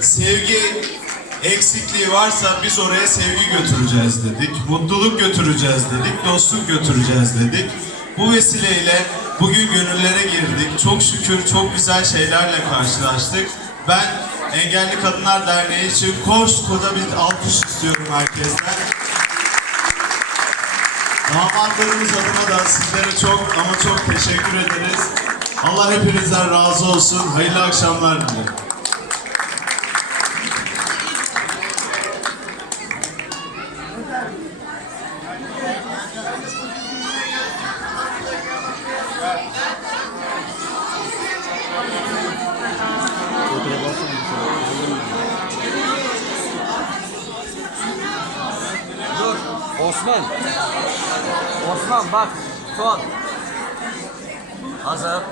sevgi eksikliği varsa biz oraya sevgi götüreceğiz dedik. Mutluluk götüreceğiz dedik. Dostluk götüreceğiz dedik. Bu vesileyle bugün gönüllere girdik. Çok şükür çok güzel şeylerle karşılaştık. Ben Engelli Kadınlar Derneği için koskoca bir alkış istiyorum herkesten. Damatlarımız adına da sizlere çok ama çok teşekkür ederiz. Allah hepinizden razı olsun. Hayırlı akşamlar. Dur. Osman. Osman bak. Son. Hazır.